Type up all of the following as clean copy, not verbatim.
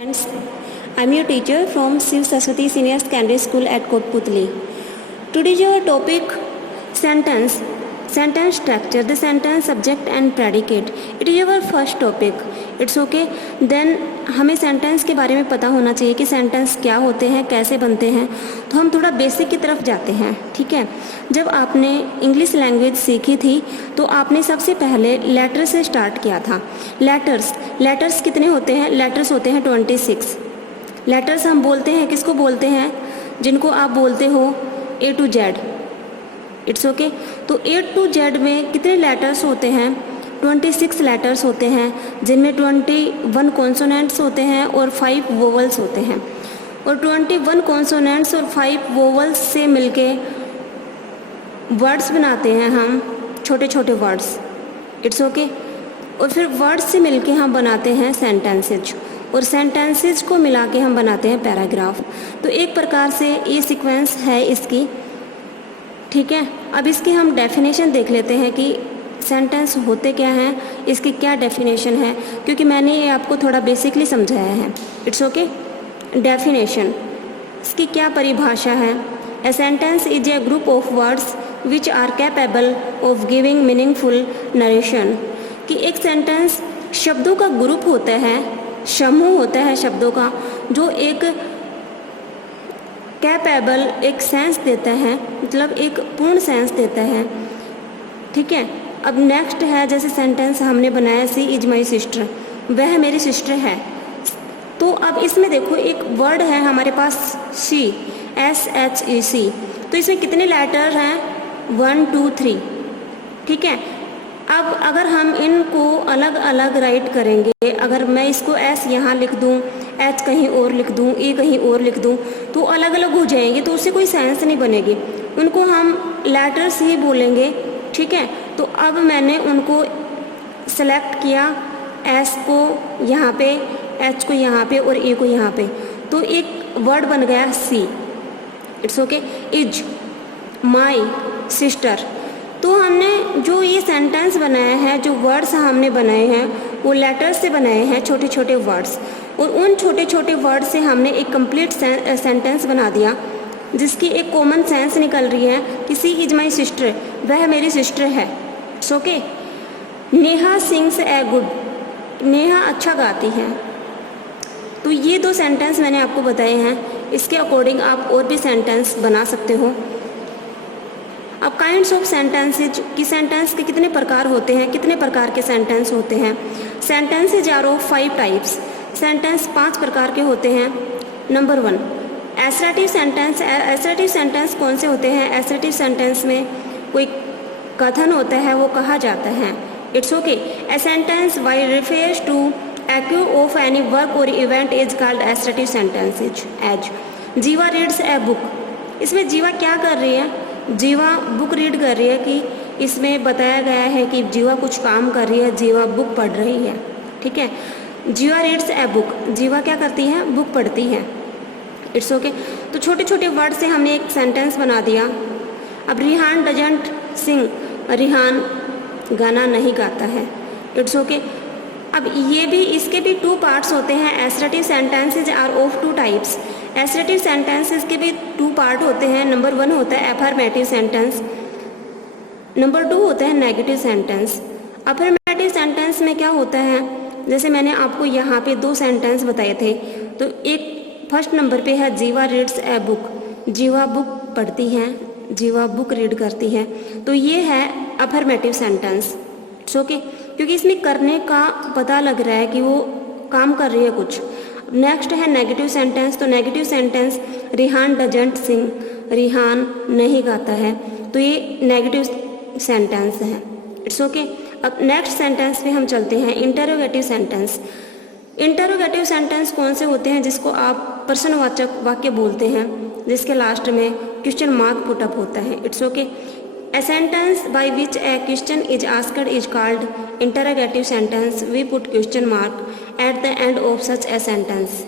Friends, I'm your teacher from Shiv Saraswati Senior Secondary School at Kotputli. Today's our topic sentence. Sentence structure, the sentence, subject and predicate. It is our first topic. It's okay. Then हमें sentence के बारे में पता होना चाहिए कि sentence क्या होते हैं, कैसे बनते हैं. तो हम थोड़ा बेसिक की तरफ जाते हैं. ठीक है. जब आपने इंग्लिश लैंग्वेज सीखी थी तो आपने सबसे पहले लेटर से स्टार्ट किया था. लेटर्स कितने होते हैं? लेटर्स होते हैं 26. लेटर्स हम बोलते हैं, किसको बोलते हैं? जिनको आप बोलते हो A to Z. It's okay. तो A to Z में कितने लेटर्स होते हैं? 26 लेटर्स होते हैं, जिनमें 21 कॉन्सोनेंट्स होते हैं और 5 वोवल्स होते हैं. और 21 कॉन्सोनेंट्स और 5 वोवल्स से मिलके वर्ड्स बनाते हैं हम, छोटे छोटे वर्ड्स. It's okay. और फिर वर्ड्स से मिलके हम बनाते हैं सेंटेंसेज, और सेंटेंसेज को मिला के हम बनाते हैं पैराग्राफ. तो एक प्रकार से ये सीक्वेंस है इसकी. ठीक है. अब इसकी हम डेफिनेशन देख लेते हैं कि सेंटेंस होते क्या हैं, इसकी क्या डेफिनेशन है, क्योंकि मैंने ये आपको थोड़ा बेसिकली समझाया है. It's okay. डेफिनेशन, इसकी क्या परिभाषा है? A sentence is a group of words which are capable of giving meaningful narration. कि एक सेंटेंस शब्दों का ग्रुप होता है, समूह होता है शब्दों का, जो एक कैपेबल, एक सेंस देता है, मतलब एक पूर्ण सेंस देता है. ठीक है. अब नेक्स्ट है, जैसे सेंटेंस हमने बनाया सी इज माई सिस्टर, वह मेरी सिस्टर है. तो अब इसमें देखो एक वर्ड है हमारे पास सी, SHEC. तो इसमें कितने लेटर हैं? 1 2 3. ठीक है. अब अगर हम इनको अलग अलग राइट करेंगे, अगर मैं इसको S यहाँ लिख दूँ, H कहीं और लिख दूँ, E कहीं और लिख दूँ, तो अलग अलग हो जाएंगे, तो उससे कोई सेंस नहीं बनेगी. उनको हम लेटर्स ही बोलेंगे. ठीक है. तो अब मैंने उनको सेलेक्ट किया, S को यहाँ पे, H को यहाँ पे और E को यहाँ पे, तो एक वर्ड बन गया C. It's okay. Is my sister. तो हमने जो ये सेंटेंस बनाया है, जो वर्ड्स हमने बनाए हैं, वो लेटर्स से बनाए हैं, छोटे छोटे वर्ड्स. और उन छोटे छोटे वर्ड से हमने एक कंप्लीट सेंटेंस बना दिया, जिसकी एक कॉमन सेंस निकल रही है कि सी इज माई सिस्टर, वह मेरी सिस्टर है. It's okay. Neha sings a good, Neha अच्छा गाती है. तो ये 2 सेंटेंस मैंने आपको बताए हैं. इसके अकॉर्डिंग आप और भी सेंटेंस बना सकते हो. अब काइंड्स ऑफ सेंटेंसेज, की सेंटेंस के कितने प्रकार होते हैं, कितने प्रकार के सेंटेंस होते हैं? Sentences are of 5 types. Sentence 5 प्रकार के होते हैं. Number 1, assertive sentence. Assertive sentence कौन से होते हैं? एसरेटिव सेंटेंस में कोई कथन होता है, वो कहा जाता है. It's okay. A sentence which refers to act of any work or event is called assertive sentences. As Jiva reads a book. इसमें जीवा क्या कर रही है? जीवा बुक रीड कर रही है, कि इसमें बताया गया है कि जीवा कुछ काम कर रही है, जीवा बुक पढ़ रही है. ठीक है. जीवा रीड्स ए बुक, जीवा क्या करती है? बुक पढ़ती है. It's okay. तो छोटे छोटे वर्ड से हमने एक सेंटेंस बना दिया. अब रिहान डजंट सिंग, रिहान गाना नहीं गाता है. It's okay. अब ये भी, इसके भी 2 पार्ट्स होते हैं. Assertive sentences are of 2 types. Assertive sentences के भी 2 पार्ट होते हैं. नंबर 1 होता है अफर्मेटिव सेंटेंस, नंबर 2 होता है नेगेटिव सेंटेंस. अफर्मेटिव सेंटेंस में क्या होता है? जैसे मैंने आपको यहाँ पे 2 सेंटेंस बताए थे. तो एक फर्स्ट नंबर पे है जीवा रीड्स ए बुक, जीवा बुक पढ़ती हैं, जीवा बुक रीड करती है. तो ये है अफर्मेटिव सेंटेंस. It's okay. क्योंकि इसमें करने का पता लग रहा है कि वो काम कर रही है कुछ. नेक्स्ट है नेगेटिव सेंटेंस. तो नेगेटिव सेंटेंस, रिहान डजंट सिंग, रिहान नहीं गाता है, तो ये नेगेटिव सेंटेंस है. It's okay. अब नेक्स्ट सेंटेंस पे हम चलते हैं, इंटरोगेटिव सेंटेंस. इंटरोगेटिव सेंटेंस कौन से होते हैं? जिसको आप प्रश्नवाचक वाक्य बोलते हैं, जिसके लास्ट में क्वेश्चन मार्क पुट अप होता है. It's okay. A sentence by which a question is asked is called interrogative sentence. We put question mark at the end of such a sentence.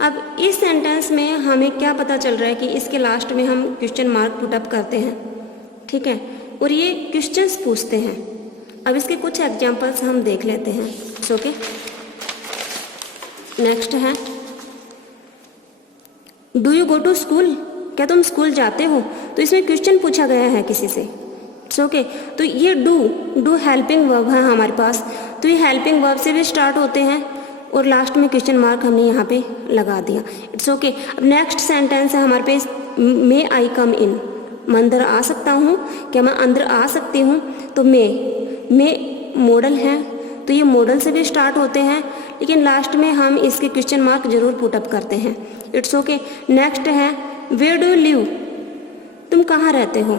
अब इस सेंटेंस में हमें क्या पता चल रहा है कि इसके लास्ट में हम क्वेश्चन मार्क पुट अप करते हैं. ठीक है. और ये क्वेश्चंस पूछते हैं. अब इसके कुछ एग्जांपल्स हम देख लेते हैं. It's okay. नेक्स्ट है do you go to school, क्या तुम स्कूल जाते हो। तो इसमें क्वेश्चन पूछा गया है किसी से, इट्स ओके। तो ये डू हेल्पिंग वर्ब है हमारे पास, तो ये हेल्पिंग वर्ब से भी स्टार्ट होते हैं और लास्ट में क्वेश्चन मार्क हमने यहाँ पे लगा दिया, इट्स ओके। अब नेक्स्ट सेंटेंस है हमारे पास मे आई कम इन, मैं अंदर आ सकता हूँ, क्या मैं अंदर आ सकती हूँ। तो मे मॉडल है, तो ये मॉडल से भी स्टार्ट होते हैं, लेकिन लास्ट में हम इसके क्वेश्चन मार्क जरूर पुटअप करते हैं, इट्स ओके। नेक्स्ट है वेयर डू यू लिव, तुम कहाँ रहते हो।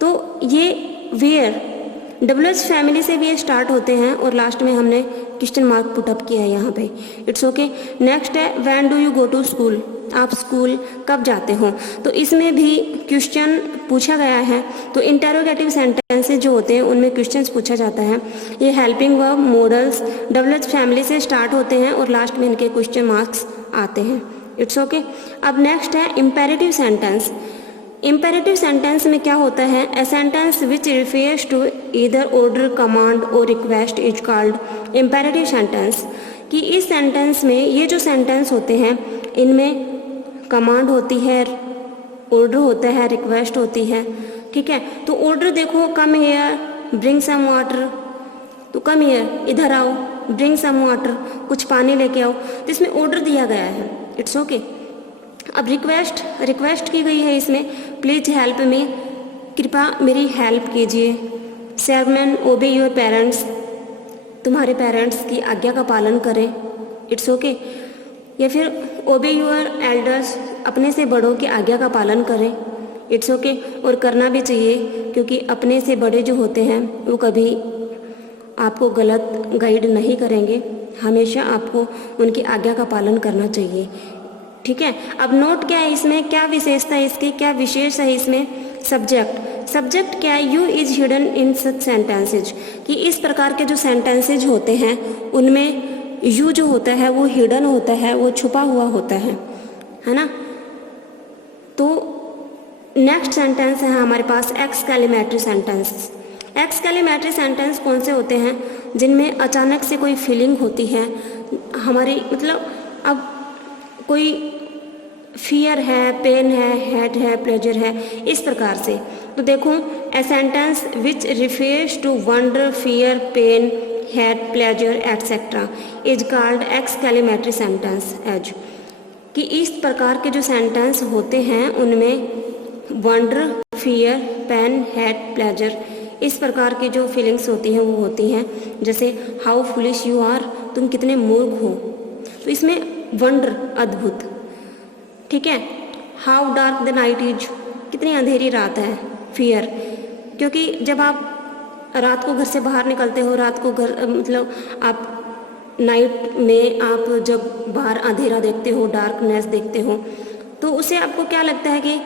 तो ये वेयर WH फैमिली से भी ये स्टार्ट होते हैं और लास्ट में हमने क्वेश्चन मार्क पुटअप किया है यहाँ पे, इट्स ओके। नेक्स्ट है when do you go to school, आप स्कूल कब जाते हो। तो इसमें भी क्वेश्चन पूछा गया है, तो इंटेरोगेटिव सेंटेंसेस जो होते हैं उनमें क्वेश्चंस पूछा जाता है। ये helping verb models WH family से स्टार्ट होते हैं और लास्ट में इनके क्वेश्चन मार्क्स आते हैं, इट्स ओके। अब नेक्स्ट है इम्पेरेटिव सेंटेंस। इम्पेरेटिव सेंटेंस में क्या होता है, a sentence which refers to either order command or request is called imperative sentence. कि इस सेंटेंस में ये जो सेंटेंस होते हैं इनमें कमांड होती है, ऑर्डर होता है, रिक्वेस्ट होती है, ठीक है। तो ऑर्डर देखो, come here bring some water, तो कम हियर इधर आओ, ब्रिंग सम वाटर कुछ पानी लेके आओ, तो इसमें ऑर्डर दिया गया है, इट्स ओके। अब रिक्वेस्ट की गई है इसमें, प्लीज हेल्प मी, कृपया मेरी हेल्प कीजिए। सेवन ओबे योर पेरेंट्स, तुम्हारे पेरेंट्स की आज्ञा का पालन करें, इट्स ओके। या फिर ओबे योर एल्डर्स, अपने से बड़ों की आज्ञा का पालन करें, इट्स ओके। और करना भी चाहिए, क्योंकि अपने से बड़े जो होते हैं वो कभी आपको गलत गाइड नहीं करेंगे, हमेशा आपको उनकी आज्ञा का पालन करना चाहिए, ठीक है। अब नोट क्या है इसमें, क्या विशेषता है इसकी, क्या विशेष है इसमें, सब्जेक्ट क्या है, you is hidden in such sentences. कि इस प्रकार के जो सेंटेंसेज होते हैं उनमें यू जो होता है वो हिडन होता है, वो छुपा हुआ होता है ना। तो नेक्स्ट सेंटेंस है हमारे पास एक्सक्लेमेटरी सेंटेंस। एक्सक्लेमेटरी सेंटेंस कौन से होते हैं, जिनमें अचानक से कोई फीलिंग होती है हमारी, मतलब अब कोई फियर है, पेन है, हेट है, प्लेजर है, इस प्रकार से। तो देखो, a sentence which refers to wonder, fear, pain, hate, pleasure etcetera is called exclamatory sentence as. कि इस प्रकार के जो सेंटेंस होते हैं उनमें wonder, fear, pain, hate, pleasure, इस प्रकार की जो फीलिंग्स होती हैं वो होती हैं। जैसे हाउ फुलिश यू आर, तुम कितने मूर्ख हो, तो इसमें वंडर अद्भुत, ठीक है। How dark the night is, कितनी अंधेरी रात है, फियर, क्योंकि जब आप रात को घर से बाहर निकलते हो, रात को घर मतलब आप नाइट में आप जब बाहर अंधेरा देखते हो, डार्कनेस देखते हो, तो उससे आपको क्या लगता है कि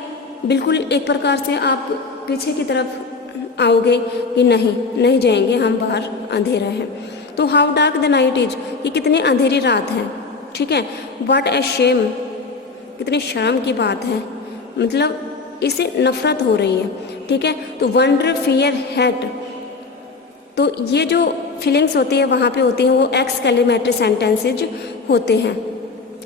बिल्कुल एक प्रकार से आप पीछे की तरफ आओगे कि नहीं जाएंगे, हम बाहर अंधेरा है। तो how dark the night is, ये कितनी अंधेरी रात है, ठीक है। व्हाट ए शेम, कितनी शर्म की बात है, मतलब इससे नफरत हो रही है, ठीक है। तो वंडर, फियर, हेट, तो ये जो फीलिंग्स होती है वहाँ पे होती हैं, वो एक्सक्लेमेटरी सेंटेंसेज होते हैं।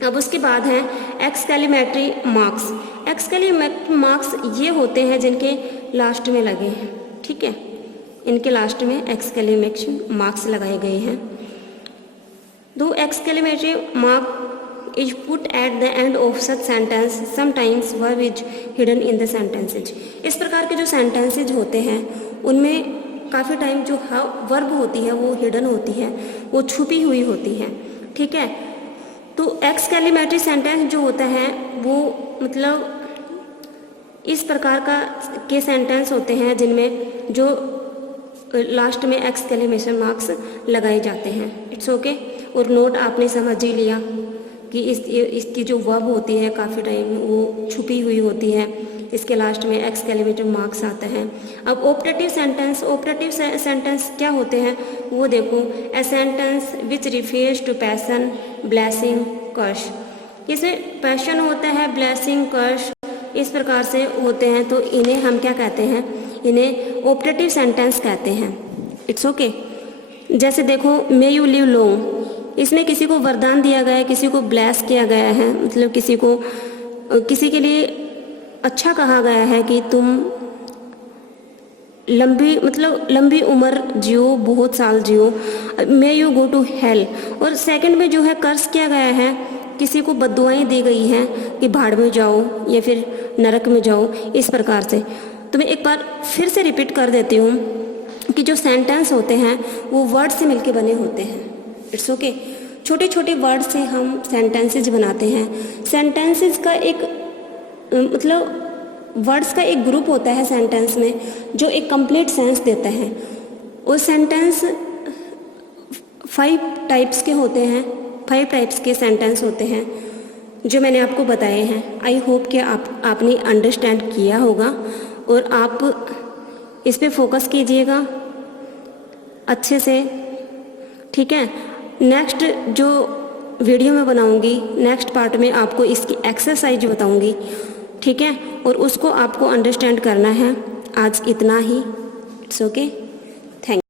अब उसके बाद है एक्सक्लेमेटरी मार्क्स। एक्सक्लेमेटरी मार्क्स ये होते हैं जिनके लास्ट में लगे हैं, ठीक है, इनके लास्ट में एक्सक्लेमेशन मार्क्स लगाए गए हैं। दो exclamatory mark is put at the end of such sentence, sometimes verb is hidden in the sentences। इस प्रकार के जो sentences होते हैं उनमें काफ़ी टाइम जो वर्ब होती है वो हिडन होती है, वो छुपी हुई होती है, ठीक है। तो एक्सक्लेमेटरी सेंटेंस जो होता है वो मतलब इस प्रकार का के सेंटेंस होते हैं जिनमें जो लास्ट में एक्सक्लेमेशन मार्क्स लगाए जाते हैं, इट्स ओके। और नोट आपने समझ ही लिया कि इसकी जो वर्ब होती है काफ़ी टाइम वो छुपी हुई होती है, इसके लास्ट में एक्सक्लेमेटरी मार्क्स आता है। अब ऑपरेटिव सेंटेंस क्या होते हैं वो देखो, a sentence which refers to passion, blessing, curse. इसमें पैशन होता है, ब्लेसिंग, कर्स, इस प्रकार से होते हैं, तो इन्हें हम क्या कहते हैं, इन्हें ऑपरेटिव सेंटेंस कहते हैं, इट्स ओके। जैसे देखो, मे यू लिव लॉन्ग, इसमें किसी को वरदान दिया गया है, किसी को ब्लेस किया गया है, मतलब किसी के लिए अच्छा कहा गया है कि तुम लंबी उम्र जियो, बहुत साल जियो, may you go to hell. और सेकंड में जो है कर्स किया गया है, किसी को बद्दुआएं दी गई हैं कि भाड़ में जाओ या फिर नरक में जाओ, इस प्रकार से। तो मैं एक बार फिर से रिपीट कर देती हूँ कि जो सेंटेंस होते हैं वो वर्ड से मिलके बने होते हैं। It's okay. छोटे छोटे वर्ड से हम सेंटेंसेस बनाते हैं। सेंटेंसेस का एक वर्ड्स का एक ग्रुप होता है सेंटेंस में, जो एक कंप्लीट सेंस देता है। वो सेंटेंस 5 टाइप्स के होते हैं, 5 टाइप्स के सेंटेंस होते हैं जो मैंने आपको बताए हैं। आई होप कि आपने अंडरस्टैंड किया होगा और आप इस पे फोकस कीजिएगा अच्छे से, ठीक है। नेक्स्ट जो वीडियो में बनाऊंगी, नेक्स्ट पार्ट में आपको इसकी एक्सरसाइज बताऊंगी, ठीक है, और उसको आपको अंडरस्टैंड करना है। आज इतना ही। It's okay.